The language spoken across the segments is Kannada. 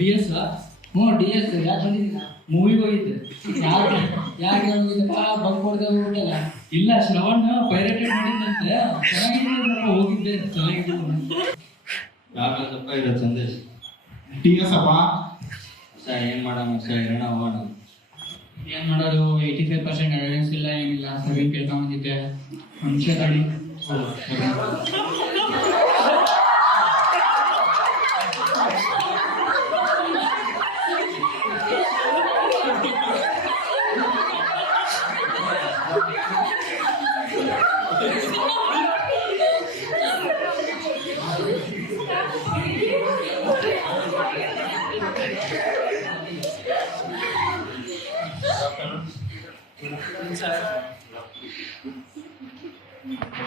DS ಹ್ಞೂ DS ಯಾಕೆ ಬಂದಿದ್ದೀನ ಮೂವಿಗೆ ಹೋಗಿದ್ದೆ ಯಾಕೆ ಹೋಗಿದ್ದಪ್ಪ ಬಂಕ್ ಕೊಡ್ದೆ ಹೋಗ್ಬಿಟ್ಟಲ್ಲ ಇಲ್ಲ ಶ್ರವಣ್ ಪೈರೇಟೆಡ್ ಮಾಡಿದ್ದಂತೆ ಚೆನ್ನಾಗಿದ್ದ ಹೋಗಿದ್ದೆ ಚೆನ್ನಾಗಿದ್ದು ಯಾಕಪ್ಪ ಇರೋ ಸಂದೇಶ್ DS ಅಪ್ಪ ಸರ್ ಏನು ಮಾಡೋಣ ಸರ್ ಹೇಳೋಣ ಹೋಗೋಣ ಏನು ಮಾಡೋದು 85% ಅಟೆಂಡೆನ್ಸ್ ಇಲ್ಲ ಏನಿಲ್ಲ ಸರಿ ಕೇಳ್ಕೊಂಬಂದಿದ್ದೆ ಮನುಷ್ಯ ತಡಿ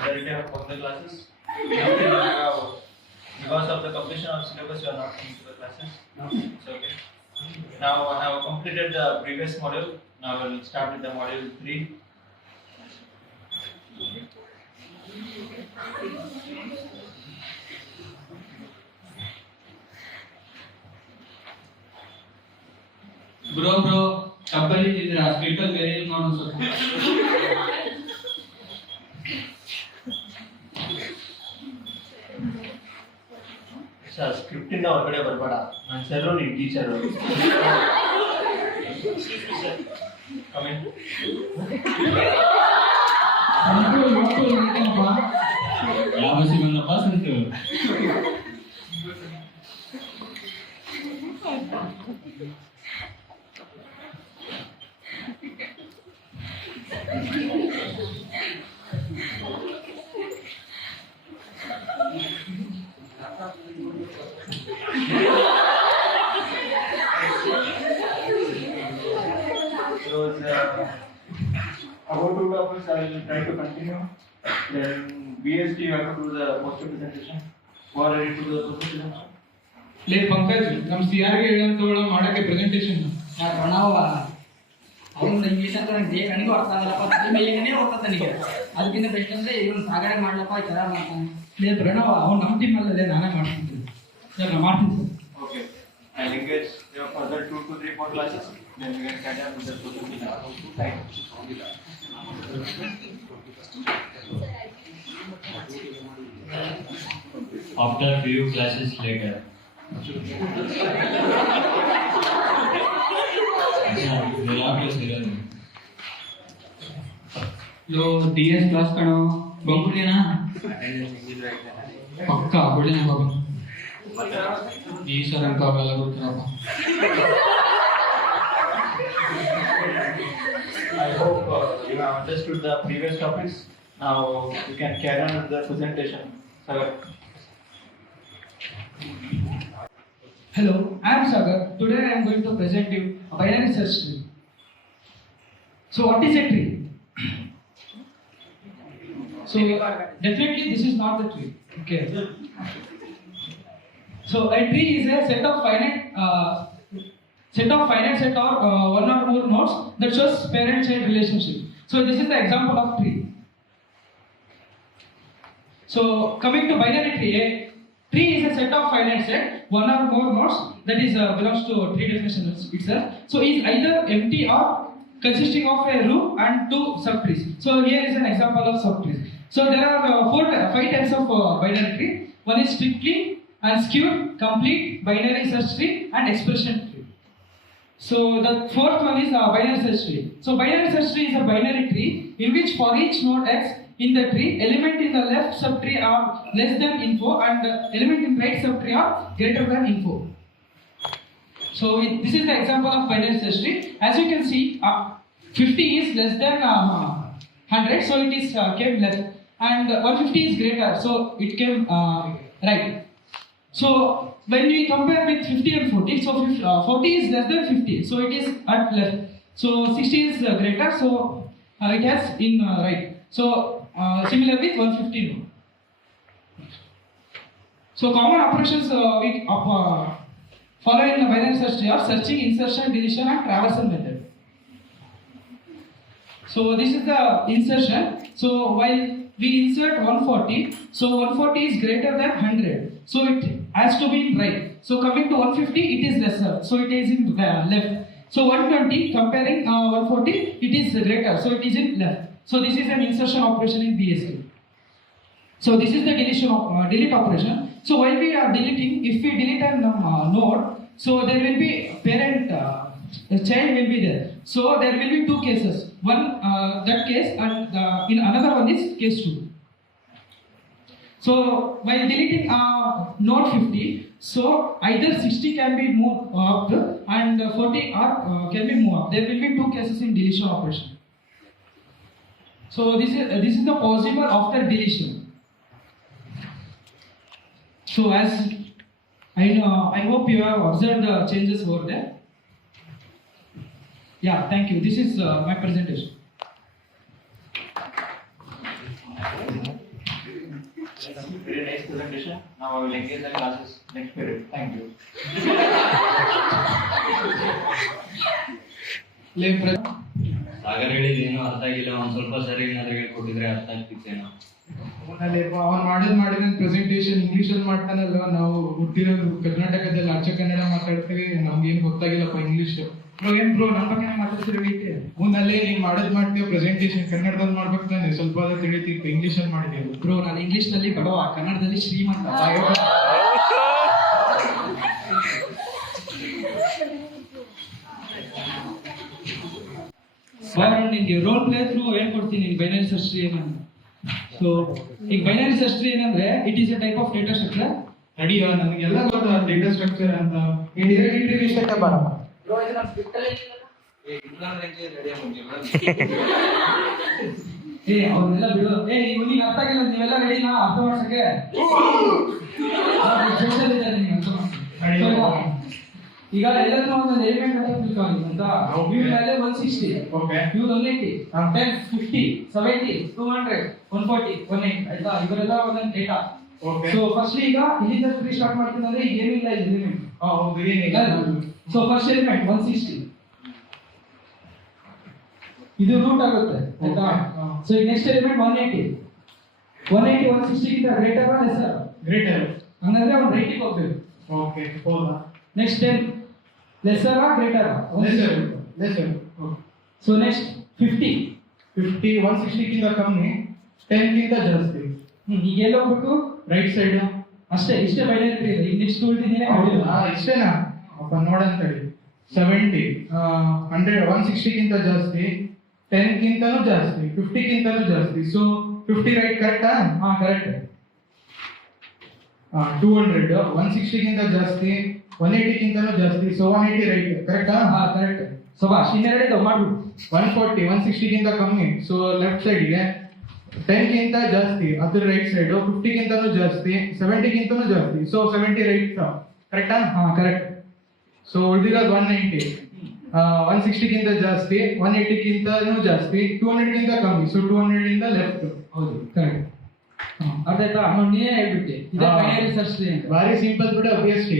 Majority of the classes. Because of the completion of syllabus, you are not into the classes. No. It's okay. Now I have completed the previous module. Now I will start with the module 3. Bro ಕಬ್ಬಲ್ಲಿ ಇದ್ರ ಸ್ಕ್ರಿಪ್ಟಲ್ಲಿ ಬೇರೆ ಏನು ಮಾಡೋ ಸ್ವಲ್ಪ Sir, script in the ಹೊರಗಡೆ ಬರಬೇಡ ನಾನು ಸರ್ ನೀನು ಟೀಚರ್ ಯಾವ ಬಸ್ಸಿಗೆ ಬಂದಪ್ಪ Santu About two topics I will try to continue. Then BST you have to do the poster presentation. Who are ready to do the poster presentation? ಲೇ ಪಂಕಜ್ ನಮ್ಮ ಸಿಆರ್ಗೆ ಹೇಳಂತವಳ ಮಾಡಕ್ಕೆ ಪ್ರೆಸೆಂಟೇಷನ್ ಯಾಕೆ ಪ್ರಣವ ಅವನು ಇಂಗ್ಲೀಷ್ ಅಂತ ನನಗೆ ನನಗೂ ಅರ್ಥ ಆಗಲ್ಲಪ್ಪ ತಲೆ ಮೇಲೇನೇ ಹೋಗ್ತಾ ನನಗೆ ಅದಕ್ಕಿಂತ ಬೆಸ್ಟ್ ಅಂದರೆ ಇವನು ಸಾಗಣೆ ಮಾಡ್ಲಪ್ಪ ಈ ಥರ ಮಾಡ್ತಾನೆ ಲೇ ಪ್ರಣವ ಅವ್ನು ನಮ್ಮ ಟೀಮ್ ಅಲ್ಲದೆ ನಾನೇ ಮಾಡ್ತೀನಿ ಸರ್ ನಾನು ಮಾಡ್ತೀನಿ sir Okay. I'll engage your further 2 to 3 more classes. Then we can catch up with the poster presentation. after few classes later low DS class ಕಣೋ ಬಂದ್ಬಿಡ್ಲೇನಾ ಪಕ್ಕ ಬಿಡ್ಲೇನ ಬಾಬು ಈ ಸಲ ಅಂತ ಅವೆಲ್ಲ ಗೊತ್ತಿರಪ್ಪ I hope you have understood the previous topics. Now you can carry on with the presentation. Sagar. Hello, I am Sagar. Today I am going to present you a binary search tree. So what is a tree? So definitely this is not the tree. Okay. So a tree is a set of finite set or one or more nodes that shows parent-child relationship. So this is the example of tree. So coming to binary tree, a tree is a set of finite set, one or more nodes that is belongs to tree definition itself. So is either empty or consisting of a root and 2 subtrees. So here is an example of subtrees. So there are 5 types of binary tree. One is strictly and skewed, complete, binary search tree, and expression tree. So the fourth one is binary search tree. So binary search tree is a binary tree in which for each node x in the tree, element in the left subtree are less than info and element in right subtree are greater than info. So this is the example of binary search tree. As you can see, 50 is less than 100, so it is came left, and 150 is greater, so it came right. So when we compare with 50 and 40, so 40 is less than 50, so it is at left. So 60 is greater, so it has in right. So similar with 150 no. So common operations we follow in the binary search tree are searching, insertion, deletion, and traversal method. So this is the insertion. So while we insert 140. So 140 is greater than 100. So it has to be in right. So coming to 150, it is lesser. So it is in left. So 120 comparing 140, it is greater. So it is in left. So this is an insertion operation in BST. So this is the delete operation. So while we are deleting, if we delete a node, so there will be parent, the child will be there. So there will be two cases. One that case, and in another one is case 2. So while deleting node 50, so either 60 can be moved up and 40 can be moved up. There will be two cases in deletion operation. So this is the possible after deletion. So as I hope you have observed the changes over there. Yeah, thank you. This is my presentation. Very nice presentation. Now I will engage the classes next period. Thank you. Sagar ಹೇಳಿದ ಏನು ಅರ್ಥ ಆಗಿಲ್ಲ, ಒಂದ್ ಸ್ವಲ್ಪ ಸರಿ ಏನಾದ್ರು ಹೇಳ್ಕೊಟ್ಟಿದ್ರೆ ಅರ್ಥ ಆಗ್ತಿತ್ತೇನೋ. ಅವ್ನು ಮಾಡಿದ ಪ್ರೆಸೆಂಟೇಶನ್ ಇಂಗ್ಲಿಷ್ ಅಲ್ಲಿ ಮಾಡ್ತಾನಲ್ಲ, ನಾವು ಹುಟ್ಟಿರೋದು ಕರ್ನಾಟಕದಲ್ಲಿ ಅಚ್ಚ ಕನ್ನಡ ಮಾತಾಡ್ತೀವಿ, ನಮ್ಗೇನು ಗೊತ್ತಾಗಿಲ್ಲಪ್ಪ ಇಂಗ್ಲಿಷ್. ಏನ್ ಬ್ರೋ ನಮ್ಮ ಬಗ್ಗೆ ಮಾತಾಡ್ತಿರೋ ಮುಂದಲ್ಲೇ ನೀನ್ ಮಾಡ್ತೀವಿ ಪ್ರೆಸೆಂಟೇಶನ್ ಕನ್ನಡದಲ್ಲಿ ಮಾಡ್ಬೇಕು ತಾನೆ, ಸ್ವಲ್ಪ ತಿಳಿತಿತ್ತು, ಇಂಗ್ಲಿಷ್ ಅಲ್ಲಿ ಮಾಡಿದ್ದೀವಿ. ಬ್ರೋ ನಾನು ಇಂಗ್ಲಿಷ್ ನಲ್ಲಿ ಬಡವ, ಕನ್ನಡದಲ್ಲಿ ಶ್ರೀಮಂತ. ನಿಂಗೆ ರೋಲ್ ಪ್ಲೇ ಥ್ರೂ ಹೇಳ್ಕೊಡ್ತೀನಿ ಬೈನರಿ ಸರ್ಚ್ ಟ್ರೀ ಏನಂತ. ಸೊ ಈಗ ಬೈನರಿ ಸರ್ಚ್ ಟ್ರೀ ಏನಂದ್ರೆ it is A type of data structure. ನಡಿಯೋ ನನಗೆಲ್ಲ ಗೊತ್ತ ಡೇಟಾ ಸ್ಟ್ರಕ್ಚರ್ ಅಂತ. ಈ ವಿಷಯಕ್ಕೆ ಬರಮ್ಮ. ಅವ್ರನ್ನೆಲ್ಲ ಬಿಡು. ಇವನಿಗೆ ಅರ್ಥ ಆಗಿಲ್ಲ, ನೀವೆಲ್ಲ ರೆಡಿನಾ ಅರ್ಥ ಮಾಡ್ಸಕ್ಕೆ? ಈಗ ಎಲ್ಲರೂ ಒಂದೊಂದು ಎಲಿಮೆಂಟ್ ಅಂತ ತಿಳ್ಕೊಳ್ಳಿ ಅಂತ. ಇವ್ರ ಮೇಲೆ 160, ಇವ್ರು 180, 10, 50, 70, 200, 140, 180 ಆಯ್ತಾ? ಇವರೆಲ್ಲ ಒಂದೊಂದು ಡೇಟಾ. ಸೊ ಫಸ್ಟ್ ಈಗ ಇಲ್ಲಿಂದ ಫ್ರೀ ಸ್ಟಾರ್ಟ್ ಮಾಡ್ತೀನಿ ಅಂದ್ರೆ ಈಗ ಏನಿಲ್ಲ ಎಲಿಮೆಂಟ್. ಸೊ ಫಸ್ಟ್ ಎಲಿಮೆಂಟ್ 160 ಇದು ರೂಟ್ ಆಗುತ್ತೆ ಆಯ್ತಾ? ಸೊ ಈಗ ನೆಕ್ಸ್ಟ್ ಎಲಿಮೆಂಟ್ 180 160 ಗಿಂತ ಗ್ರೇಟರ್ ಲೆಸರ್? ಗ್ರೇಟರ್. ಹಂಗಂದ್ರೆ ಒಂದು ರೈಟಿಗೆ ಹೋಗ್ಬೇಕು. ಓಕೆ ಹೌದಾ? Next 10 lesser greater? Lesser. So next 50 160 ಗಿಂತ ಕಮ್ಮಿ, 10 ಗಿಂತ ಜಾಸ್ತಿ. ಈಗ ಎಲ್ಲಿ ಹೋಗ್ಬೇಕು? Right side. ಅಷ್ಟೇ, ಇಷ್ಟೇ ಬೈನರಿ ಟ್ರೀ ಇದೆ. ಈಗ ನೆಕ್ಸ್ಟ್ ಉಳಿದಿದ್ದೀನಿ ಇಷ್ಟೇನಾ? ಅಪ್ಪ ನೋಡಂತ ಹೇಳಿ. 70 100 160 ಗಿಂತ ಜಾಸ್ತಿ, 10 ಗಿಂತನೂ ಜಾಸ್ತಿ, 50 ಗಿಂತನೂ ಜಾಸ್ತಿ. ಸೊ 50 ರೈಟ್ ಕರೆಕ್ಟಾ? ಹಾ ಕರೆಕ್ಟ್. 200 160 ಗಿಂತ ಜಾಸ್ತಿ, 180 ಗಿಂತನೂ ಜಾಸ್ತಿ. ಸೊ 180 ರೈಟ್ ಕರೆಕ್ಟಾ? ಹಾ ಕರೆಕ್ಟ್. ಸುಭಾಷ್ ಇನ್ನೆರಡು ಮಾಡ್ಬಿಡು. 140 160 ಗಿಂತ ಕಮ್ಮಿ, ಸೊ ಲೆಫ್ಟ್ ಸೈಡ್ ಇದೆ. 10 ಗಿಂತ ಜಾಸ್ತಿ ಅದ್ರ ರೈಟ್ ಸೈಡ್, 50 ಗಿಂತನೂ ಜಾಸ್ತಿ, 70 ಗಿಂತನೂ ಜಾಸ್ತಿ. ಸೊ 70 ರೈಟ್ ಕರೆಕ್ಟಾ? ಹಾ ಕರೆಕ್ಟ್. ಸೊ ಉಳಿದಿರೋದು 190 160 ಗಿಂತ ಜಾಸ್ತಿ, 180 ಗಿಂತನೂ ಜಾಸ್ತಿ, 200 ಗಿಂತ ಕಮ್ಮಿ. ಸೊ 200 ಇಂದ ಲೆಫ್ಟ್. ಹೌದು ಕರೆಕ್ಟ್. ಅದಾಯ್ತಾ? ನೀನೇ ಹೇಳ್ಬಿಟ್ಟೆ. ಇದೇ ಬೈನರಿ ಸರ್ಚ್ ಟ್ರೀ ಅಂತ. ಬಾರಿ ಸಿಂಪಲ್ ಬಿಡು ಅಬ್ವಿಯಸ್ಲಿ.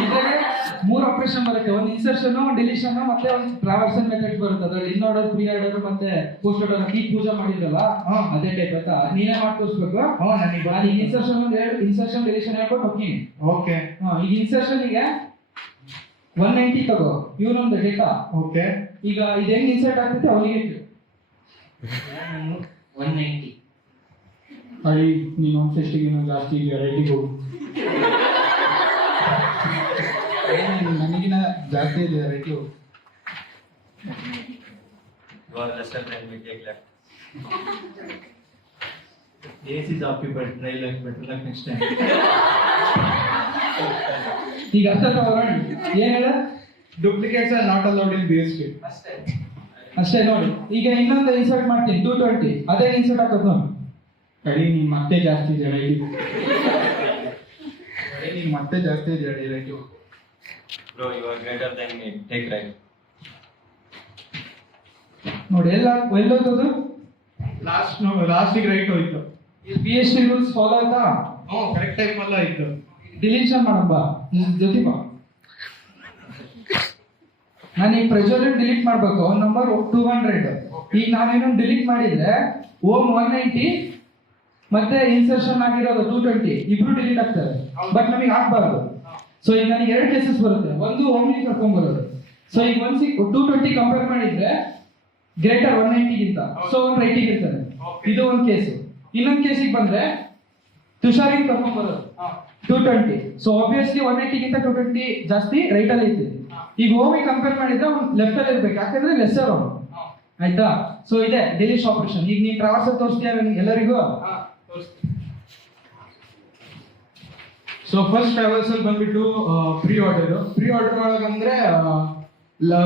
ಇದ್ರಾಗೆ 3 ಆಪರೇಷನ್ ಬರುತ್ತೆ. ಒಂದು ಇನ್ಸರ್ಷನ್, ಡಿಲೀಷನ್, ಮತ್ತೆ ಒಂದು ಟ್ರಾವರ್ಸಲ್ ಮೆಥಡ್ಸ್ ಬರುತ್ತೆ. ಅದರಲ್ಲಿ ಇನ್ಆರ್ಡರ್, ಪ್ರೀ ಆರ್ಡರ್ ಮತ್ತೆ ಪೋಸ್ಟ್ ಆರ್ಡರ್. ಈ ಪೂಜೆ ಮಾಡಿದ್ರಲ್ಲ ಅದೇ ಟೈಪ್ ಆಯ್ತಾ? ನೀನೇ ಮಾಡಿ ತೋರಿಸ್ಬೇಕು. ನಾನು ಇನ್ಸರ್ಷನ್ ಒಂದು ಇನ್ಸರ್ಷನ್ ಡಿಲೀಷನ್ ಹೇಳ್ಕೊಂಡು ಹೋಗ್ತೀನಿ. ಓಕೆ. ಈಗ ಇನ್ಸರ್ಷನ್ ಗೆ 190 ತಗೋ, ಇವನೊಂದು ಡೇಟಾ. ಓಕೆ. ಈಗ ಇದು ಹೆಂಗ್ ಇನ್ಸರ್ಟ್ ಆಗ್ತೈತೆ ಅವನಿಗೆ 190. ಅಡಿ ನೀನು 160 ಜಾಸ್ತಿ ಇದೆಯಾ? ರೈಟಿಗೆ ಹೋಗು. ನನಗಿನ ಜಾಸ್ತಿ ಇದೆಯಾ? ರೈಟಿಗೆ ಹೋಗು. You are lesser than we take left. AC is occupied. Try luck, better luck next time. ಈಗ ಅರ್ಥ ತಗೊಳ್ಳಿ. ಏನ್ ಹೇಳ? Duplicates are not allowed in BST. ಅಷ್ಟೇ ನೋಡಿ. ಈಗ ಇನ್ನೊಂದು ಇನ್ಸರ್ಟ್ ಮಾಡ್ತೀನಿ 220. ಅದೇ ಇನ್ಸರ್ಟ್ ಹಾಕೋದು ನೋಡಿ. ಕಡಿ ನೀನ್ ಮತ್ತೆ ಜಾಸ್ತಿ ಇದೆ ರೈಟಿಗೆ. ನೀನ್ ಮತ್ತೆ ಜಾಸ್ತಿ ಇದೆ ರೈಟಿಗೆ. Bro, you are greater than me. Take right. ನೋಡಿ ಎಲ್ಲೋದದು? ಲಾಸ್ಟಿಗೆ ರೈಟ್ ಹೋಯ್ತು. ಈ BST ರೂಲ್ಸ್ ಫಾಲೋ ಆಯ್ತಾ? ಕರೆಕ್ಟ್ ಟೈಮ್ ಅಲ್ಲ ಆಯ್ತು. ಡಿಲೀಷನ್ ಮಾಡಮ್ಮ ಜೊತೆ ಬಾ. ನಾನು ಈ ಪ್ರೆಷರ್ ಡಿಲೀಟ್ ಮಾಡಬೇಕು. ನಂಬರ್ 200. ಈಗ ನಾನೇನೋ ಡಿಲೀಟ್ ಮಾಡಿದ್ರೆ ಓಮ್ 190 ಮತ್ತೆ ಇನ್ಸರ್ಷನ್ ಆಗಿರೋದು 220 ಇಬ್ರು ಡಿಲೀಟ್ ಆಗ್ತಾರೆ. ಬಟ್ ನಮಗೆ ಆಗ್ಬಾರ್ದು. ಸೊ ಈಗ ನನಗೆ 2 ಕೇಸಸ್ ಬರುತ್ತೆ. ಒಂದು ಓಮ್ಲಿ ಕರ್ಕೊಂಡ್ ಬರೋದು. ಸೊ ಈಗ 220 ಕಂಪೇರ್ ಮಾಡಿದ್ರೆ ಗ್ರೇಟರ್ 190 ಗಿಂತ ಸೊ 180 ಇರ್ತಾರೆ. ಇದು ಒಂದು ಕೇಸು. ಇನ್ನೊಂದು ಕೇಸಿಗೆ ಬಂದ್ರೆ ತುಷಾರಿಗೆ ಕರ್ಕೊಂಡ್ ಬರೋದು 220. ಸೊ ಆಬ್ವಿಯಸ್ಲಿ 180 ಗಿಂತ 220 ಜಾಸ್ತಿ ರೈಟ್ ಅಲ್ಲಿ ಐತಿ. ಈಗ ಓಮಿಗೆ ಕಂಪೇರ್ ಮಾಡಿದ್ರೆ ಲೆಫ್ಟ್ ಅಲ್ಲಿ ಇರ್ಬೇಕು, ಯಾಕಂದ್ರೆ ಲೆಸ್ಸರ್ ಅವನು. ಆಯ್ತಾ? ಸೊ ಇದೆ ಡಿಲೀಟ್ ಆಪರೇಷನ್. ಈಗ ನೀನ್ ಟ್ರಾವರ್ಸಲ್ ತೋರಿಸ್ತೀಯ ಎಲ್ಲರಿಗೂ? ಸೊ ಫಸ್ಟ್ ಟ್ರಾವಲ್ಸಲ್ ಬಂದ್ಬಿಟ್ಟು ಪ್ರೀ ಆರ್ಡರ್ ಒಳಗಂದ್ರೆ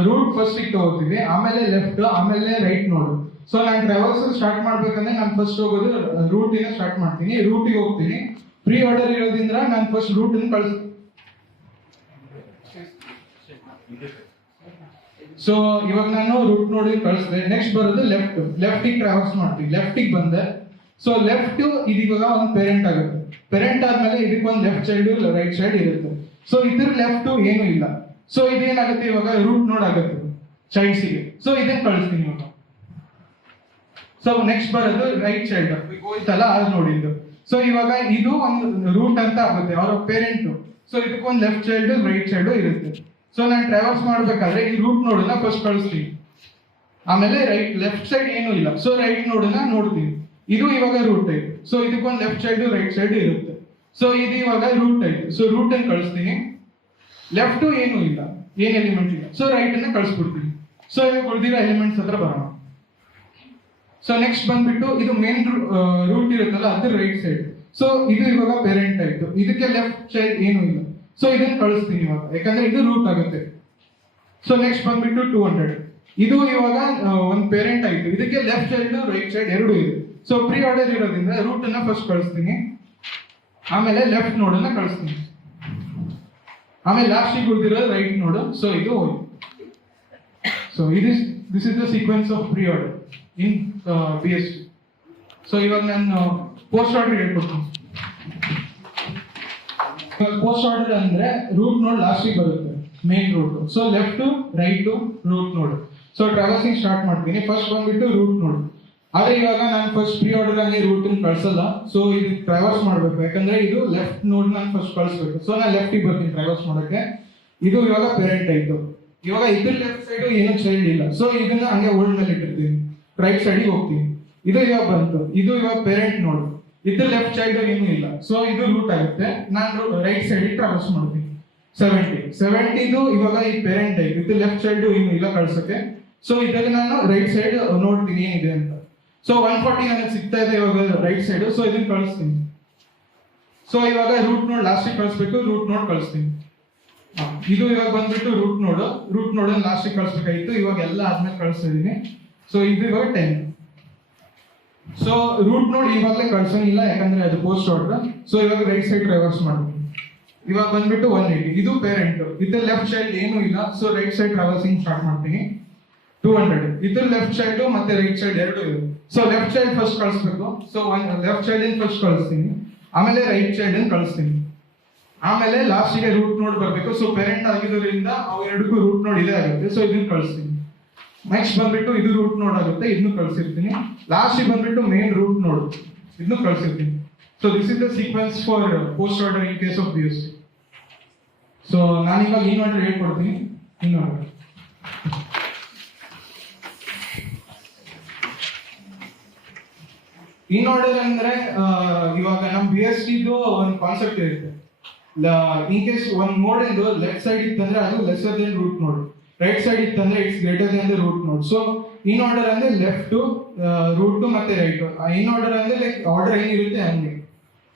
ರೂಟ್ ಫಸ್ಟ್ ತಗೋತೀವಿ, ಆಮೇಲೆ ಲೆಫ್ಟ್, ಆಮೇಲೆ ರೈಟ್ ನೋಡು. ಸೊ ನಾನು ಟ್ರಾವಲ್ಸಲ್ ಸ್ಟಾರ್ಟ್ ಮಾಡ್ಬೇಕಂದ್ರೆ ನಾನು ಫಸ್ಟ್ ಹೋಗೋದು ರೂಟಿನ ಸ್ಟಾರ್ಟ್ ಮಾಡ್ತೀನಿ, ರೂಟಿಗೆ ಹೋಗ್ತೀನಿ. ಪ್ರೀ ಆರ್ಡರ್ ಇರೋದ್ರಿಂದ ನಾನು ಫಸ್ಟ್ ರೂಟನ್ನು ಕಳಿಸ್ತೀನಿ. ಸೊ ಇವಾಗ ನಾನು ರೂಟ್ ನೋಡಿ ಕಳಿಸಿದೆ. ನೆಕ್ಸ್ಟ್ ಬರೋದು ಲೆಫ್ಟಿಗೆ ಟ್ರಾವಲ್ಸ್ ಮಾಡ್ತೀವಿ. ಲೆಫ್ಟಿಗೆ ಬಂದೆ. ಸೊ ಲೆಫ್ಟ್ ಇದು ಇವಾಗ ಒಂದು ಪೇರೆಂಟ್ ಆಗುತ್ತೆ. ಪೇರೆಂಟ್ ಆದ್ಮೇಲೆ ಇದಕ್ಕೊಂದು ಲೆಫ್ಟ್ ಸೈಡ್ ರೈಟ್ ಸೈಡ್ ಇರುತ್ತೆ. ಸೊ ಇದ್ರ ಲೆಫ್ಟ್ ಏನು ಇಲ್ಲ. ಸೊ ಇದೇನಾಗುತ್ತೆ ಇವಾಗ ರೂಟ್ ನೋಡ್ ಆಗುತ್ತೆ ಚೈಲ್ಡ್ಸಿಗೆ. ಸೊ ಇದನ್ನ ಕಳಿಸ್ತೀನಿ ಇವಾಗ. ಸೊ ನೆಕ್ಸ್ಟ್ ಬರೋದು ರೈಟ್ ಸೈಡ್ ಹೋಯ್ತಲ್ಲ ಅದು ನೋಡಿದ್ದು. ಸೊ ಇವಾಗ ಇದು ಒಂದು ರೂಟ್ ಅಂತ ಆಗುತ್ತೆ ಅವರ ಪೇರೆಂಟ್. ಸೊ ಇದಕ್ಕೊಂದು ಲೆಫ್ಟ್ ಸೈಡ್ ರೈಟ್ ಸೈಡ್ ಇರುತ್ತೆ. ಸೊ ನಾನು ಟ್ರಾವಲ್ಸ್ ಮಾಡ್ಬೇಕಾದ್ರೆ ಈ ರೂಟ್ ನೋಡನ್ನ ಫಸ್ಟ್ ಕಳಿಸ್ತೀನಿ, ಆಮೇಲೆ ಲೆಫ್ಟ್ ಸೈಡ್ ಏನು ಇಲ್ಲ. ಸೊ ರೈಟ್ ನೋಡನ್ನ ನೋಡ್ತೀನಿ. ಇದು ಇವಾಗ ರೂಟ್ ಆಯ್ತು. ಸೊ ಇದಕ್ಕೊಂದು ಲೆಫ್ಟ್ ಸೈಡ್ ರೈಟ್ ಸೈಡ್ ಇರುತ್ತೆ. ಸೊ ಇದು ಇವಾಗ ರೂಟ್ ಆಯ್ತು. ಸೊ ರೂಟ್ ಅನ್ನು ಕಳಿಸ್ತೀನಿ. ಲೆಫ್ಟ್ ಏನು ಇಲ್ಲ, ಏನ್ ಎಲಿಮೆಂಟ್ ಇಲ್ಲ. ಸೊ ರೈಟ್ ಅನ್ನ ಕಳಿಸ್ಬಿಡ್ತೀನಿ. ಸೊ ಇವಾಗ ಉಳಿದಿರೋ ಎಲಿಮೆಂಟ್ಸ್ ಹತ್ರ ಬರೋಣ. ಸೊ ನೆಕ್ಸ್ಟ್ ಬಂದ್ಬಿಟ್ಟು ಇದು ಮೇನ್ ರೂಟ್ ಇರುತ್ತಲ್ಲ ಅದ್ರ ರೈಟ್ ಸೈಡ್. ಸೊ ಇದು ಇವಾಗ ಪೇರೆಂಟ್ ಆಯ್ತು. ಇದಕ್ಕೆ ಲೆಫ್ಟ್ ಸೈಡ್ ಏನು ಇಲ್ಲ. ಸೊ ಇದನ್ನ ಕಳಿಸ್ತೀನಿ ಇವಾಗ, ಯಾಕಂದ್ರೆ ಇದು ರೂಟ್ ಆಗುತ್ತೆ. ಸೊ ನೆಕ್ಸ್ಟ್ ಬಂದ್ಬಿಟ್ಟು 200. ಇದು ಇವಾಗ ಒಂದು ಪೇರೆಂಟ್ ಆಯ್ತು. ಇದಕ್ಕೆ ಲೆಫ್ಟ್ ಸೈಡ್ ರೈಟ್ ಸೈಡ್ ಎರಡು ಇದೆ. ಸೊ ಪ್ರೀ ಆರ್ಡರ್ ಇರೋದ್ರಿಂದ ರೂಟ್ ಅನ್ನ ಫಸ್ಟ್ ಕಳಿಸ್ತೀನಿ, ಆಮೇಲೆ ಲೆಫ್ಟ್ ನೋಡನ್ನ ಕಳಿಸ್ತೀನಿ, ಆಮೇಲೆ ಲಾಸ್ಟಿಗೆ ಉಳಿದಿರೋ ರೈಟ್ ನೋಡು. ಸೊ ಇದು ಹೋಯ್ತು. So this is the sequence of pre order in BST. So ಇವಾಗ ನಾನು ಪೋಸ್ಟ್ ಆರ್ಡರ್ ಹೇಳ್ಕೊಡ್ತೀನಿ. ಪೋಸ್ಟ್ ಆರ್ಡರ್ ಅಂದ್ರೆ ರೂಟ್ ನೋಡ್ ಲಾಸ್ಟಿಗೆ ಬರುತ್ತೆ, main root. So left right root node. So traversing start ಮಾಡ್ತೀನಿ. ಫಸ್ಟ್ ಬಂದ್ಬಿಟ್ಟು ರೂಟ್ ನೋಡ್. ಆದ್ರೆ ಇವಾಗ ನಾನು ಫಸ್ಟ್ ಪ್ರೀ ಆರ್ಡರ್ ಆಗಿ ರೂಟ್ ಕಳ್ಸಲ್ಲ. ಸೊ ಇದು ಟ್ರಾವರ್ಸ್ ಮಾಡ್ಬೇಕು, ಯಾಕಂದ್ರೆ ಇದು ಲೆಫ್ಟ್ ನೋಡ್ ನಾನು ಫಸ್ಟ್ ಕಳಿಸ್ಬೇಕು. ಸೊ ನಾನು ಲೆಫ್ಟಿಗೆ ಬರ್ತೀನಿ ಟ್ರಾವರ್ಸ್ ಮಾಡಕ್ಕೆ. ಇದು ಇವಾಗ ಪೇರೆಂಟ್ ಆಯ್ತು. ಇವಾಗ ಇದ್ರ ಲೆಫ್ಟ್ ಸೈಡ್ ಏನು ಚೈಲ್ಡ್ ಇಲ್ಲ. ಸೊ ಇದನ್ನ ಹಂಗೆ ಹೋಲ್ಡ್ ಮೇಲೆ ಇಟ್ಟಿರ್ತೀನಿ, ರೈಟ್ ಸೈಡಿಗೆ ಹೋಗ್ತೀನಿ. ಇದು ಇವಾಗ ಬಂತು. ಇದು ಇವಾಗ ಪೇರೆಂಟ್ ನೋಡ್. ಇದ್ರ ಲೆಫ್ಟ್ ಸೈಡ್ ಏನು ಇಲ್ಲ. ಸೊ ಇದು ರೂಟ್ ಆಗುತ್ತೆ. ನಾನು ರೈಟ್ ಸೈಡ್ ಟ್ರಾವರ್ಸ್ ಮಾಡ್ತೀನಿ. 70 ಇವಾಗ ಈ ಪೇರೆಂಟ್ ಆಯ್ತು. ಇದು ಲೆಫ್ಟ್ ಸೈಡ್ ಏನು ಇಲ್ಲ ಕಳ್ಸಕ್ಕೆ. ಸೊ ಇದರಲ್ಲಿ ನಾನು ರೈಟ್ ಸೈಡ್ ನೋಡ್ತೀನಿ ಏನಿದೆ ಅಂತ. ಸೊ 140 ನನಗೆ ಸಿಗ್ತಾ ಇದೆ ಇವಾಗ ರೈಟ್ ಸೈಡ್. ಸೊ ಇದನ್ನ ಕಳಿಸ್ತೀನಿ. ಸೊ ಇವಾಗ ರೂಟ್ ನೋಡ್ ಲಾಸ್ಟಿಗೆ ಕಳಿಸ್ಬೇಕು, ರೂಟ್ ನೋಡ್ ಕಳಿಸ್ತೀನಿ. ಇದು ಇವಾಗ ಬಂದ್ಬಿಟ್ಟು ರೂಟ್ ನೋಡ್ ಲಾಸ್ಟಿಗೆ ಕಳಿಸ್ಬೇಕಾಗಿತ್ತು. ಇವಾಗ ಎಲ್ಲ ಆದ್ಮೇಲೆ ಕಳಿಸ್ತಿದ್ದೀನಿ. ಸೊ ಇದು ಇವಾಗ 10. ಸೊ ರೂಟ್ ನೋಡ್ ಇವಾಗಲೇ ಕಳ್ಸಂಗಿಲ್ಲ, ಯಾಕಂದ್ರೆ ಅದು ಪೋಸ್ಟ್ ಆರ್ಡರ್. ಸೊ ಇವಾಗ ರೈಟ್ ಸೈಡ್ ಟ್ರಾವರ್ಸ್ ಮಾಡ್ತೀನಿ. ಇವಾಗ ಬಂದ್ಬಿಟ್ಟು 180. ಇದು ಪೇರೆಂಟ್. ಇದ್ರ ಲೆಫ್ಟ್ ಸೈಡ್ ಏನು ಇಲ್ಲ. So right side traversing start ಮಾಡ್ತೀನಿ. 200. ಇದ್ರ ಲೆಫ್ಟ್ ಸೈಡ್ ಮತ್ತೆ ರೈಟ್ ಸೈಡ್ ಎರಡು ಇದೆ. ಸೊ ಲೆಫ್ಟ್ ಸೈಡ್ ಫಸ್ಟ್ ಕಳಿಸ್ಬೇಕು. ಸೊ ಲೆಫ್ಟ್ ಸೈಡ್ ಫಸ್ಟ್ ಕಳಿಸ್ತೀನಿ, ಆಮೇಲೆ ರೈಟ್ ಸೈಡ್ ಕಳಿಸ್ತೀನಿ, ಆಮೇಲೆ ಲಾಸ್ಟಿಗೆ ರೂಟ್ ನೋಡ್ ಬರಬೇಕು. ಸೊ ಪೇರೆಂಟ್ ಆಗಿರೋದ್ರಿಂದ ಅವು ಎರಡಕ್ಕೂ ರೂಟ್ ನೋಡ್ ಇದೇ ಆಗುತ್ತೆ. ಸೊ ಇದನ್ನ ಕಳಿಸ್ತೀನಿ. ನೆಕ್ಸ್ಟ್ ಬಂದ್ಬಿಟ್ಟು ಇದು ರೂಟ್ ನೋಡ್ ಆಗುತ್ತೆ, ಇದನ್ನು ಕಳಿಸಿರ್ತೀನಿ. ಲಾಸ್ಟಿಗೆ ಬಂದ್ಬಿಟ್ಟು ಮೇನ್ ರೂಟ್ ನೋಡ್, ಇದನ್ನು ಕಳಿಸಿರ್ತೀನಿ. So this is the sequence for post order in case of BST. So ನಾನಿವಾಗ ಇನ್ ಆರ್ಡರ್ ಹೇಳ್ಕೊಡ್ತೀನಿ. ಇನ್ ಆರ್ಡರ್ ಅಂದ್ರೆ ಇವಾಗ ನಮ್ BST ಒಂದು ಕಾನ್ಸೆಪ್ಟ್ ಇರುತ್ತೆ. ಇನ್ ಕೇಸ್ ಒಂದು ನೋಡ್ ಇಂದು ಲೆಫ್ಟ್ ಸೈಡ್ ಇತ್ತಂದ್ರೆ ಅದು lesser than root node, right side ಇತ್ತಂದ್ರೆ it's greater than the root node. So in order ಅಂದ್ರೆ ಲೆಫ್ಟ್, ರೂಟ್ ಮತ್ತೆ ರೈಟ್. ಇನ್ ಆರ್ಡರ್ ಅಂದ್ರೆ ಲೈಕ್ ಆರ್ಡರ್ ಏನಿರುತ್ತೆ ಹಂಗೆ.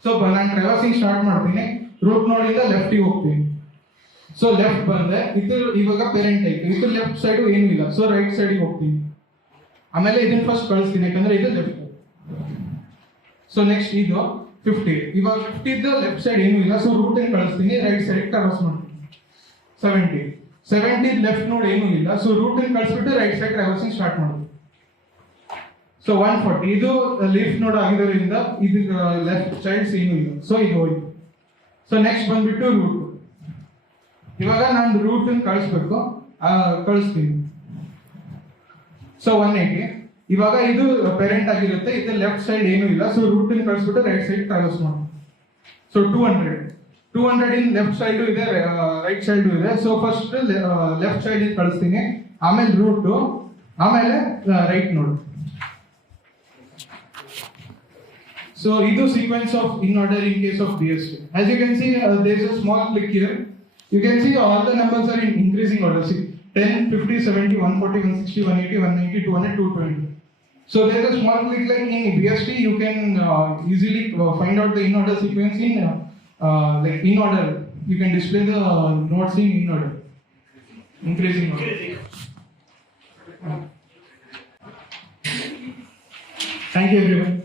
ಸೊ ನಾನು ಟ್ರಾವರ್ಸಿಂಗ್ ಸ್ಟಾರ್ಟ್ ಮಾಡ್ತೀನಿ. ರೂಟ್ ನೋಡಿಂದ ಲೆಫ್ಟಿಗೆ ಹೋಗ್ತೀನಿ. ಸೊ ಲೆಫ್ಟ್ ಬಂದೆ. ಇದು ಇವಾಗ ಪೇರೆಂಟ್ ಆಯ್ತು. ಇದು ಲೆಫ್ಟ್ ಸೈಡ್ ಏನು ಇಲ್ಲ. ಸೊ ರೈಟ್ ಸೈಡಿಗೆ ಹೋಗ್ತೀನಿ, ಆಮೇಲೆ ಇದನ್ನ ಫಸ್ಟ್ ಕಳಿಸ್ತೀನಿ, ಯಾಕಂದ್ರೆ ಇದು ಲೆಫ್ಟ್. ಸೊ ನೆಕ್ಸ್ಟ್ ಇದು 50. ಇವಾಗ 50 ಲೆಫ್ಟ್ ಸೈಡ್ ಏನು ಇಲ್ಲ. ಸೊ ರೂಟ್ ಅನ್ನು ಕಳಿಸ್ತೀನಿ, ರೈಟ್ ಸೈಡ್ ಟ್ರಾವರ್ಸ್ ಮಾಡ್ತೀನಿ. 70 ಲೆಫ್ಟ್ ನೋಡ್ ಏನು ಇಲ್ಲ. ಸೊ ರೂಟ್ ಅನ್ನು ಕಳಿಸ್ಬಿಟ್ಟು ರೈಟ್ ಸೈಡ್ ಟ್ರಾವರ್ಸಿಂಗ್ ಸ್ಟಾರ್ಟ್ ಮಾಡ್ತೀನಿ. ಸೊ 140 ಇದು ಲೀಫ್ ನೋಡ್ ಆಗಿರೋದ್ರಿಂದ ಇದು ಲೆಫ್ಟ್ ಸೈಡ್ಸ್ ಏನು ಇಲ್ಲ. ಸೊ ಇದು ಹೋಯ್ತು. ಸೊ ನೆಕ್ಸ್ಟ್ ಬಂದ್ಬಿಟ್ಟು ರೂಟ್. ಇವಾಗ ನಾನು ರೂಟ್ ಅನ್ನು ಕಳಿಸ್ಬೇಕು, ಕಳಿಸ್ತೀನಿ. ಸೊ 180. ಇವಾಗ ಇದು ಪೇರೆಂಟ್ ಆಗಿರುತ್ತೆ, ಇದು ಲೆಫ್ಟ್ ಸೈಡ್ ಏನೂ ಇಲ್ಲ. ಸೊ ರೂಟ್ ಇನ್ ಕಳಿಸ್ಬಿಟ್ಟು ರೈಟ್ ಸೈಡ್ ಟ್ರಾವರ್ಸ್ ಮಾಡಿ. ಸೊ 200 ಇನ್ ಲೆಫ್ಟ್ ಸೈಡ್ ಇದೆ, ರೈಟ್ ಸೈಡ್ ಇದೆ. ಸೊ ಫಸ್ಟ್ ಲೆಫ್ಟ್ ಸೈಡ್ ಕಳಿಸ್ತೀನಿ, ಆಮೇಲೆ ರೂಟ್, ಆಮೇಲೆ ರೈಟ್ ನೋಡ್. So ಇದು sequence of in order in case of BST. As you can see, there is a small click here. You can see all the numbers are in increasing order. See, 10, 50, 70, 140, 160, 180, 190, 200, 220. So there is a small click like in BST. You can easily find out the in order sequence in like in order. You can display the nodes in order, increasing order. Thank you everyone.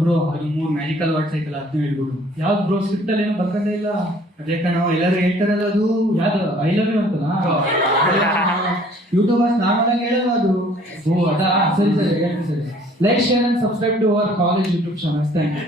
Bro ಅದು 3 ಮ್ಯಾಜಿಕಲ್ ವರ್ಡ್ಸ್ ಐತಲ್ಲ ಅದನ್ನ ಹೇಳ್ಬಿಡು. ಯಾವ್ದು ಬ್ರೋ ಸ್ಕ್ರಿಪ್ಟ್ ಅಲ್ಲಿ ಏನೋ ಬರ್ಕೊಂಡೇ ಇಲ್ಲ. ಅದೇ ನಾವು ಎಲ್ಲರೂ ಹೇಳ್ತಾರಲ್ಲ ಅದು ಯಾವ್ದು ಐ ಲವ್ ಯು ಅಂತಲ್ಲ ಯೂಟ್ಯೂಬರ್ಸ್ ನಾರ್ಮಲ್ ಆಗಿ ಹೇಳೋದು ಅದು. ಓ ಅದಾ, ಸರಿ ಸರಿ ಹೇಳ್ತೀನಿ ಸರಿ. Like share and subscribe to our college YouTube channel. Thank you.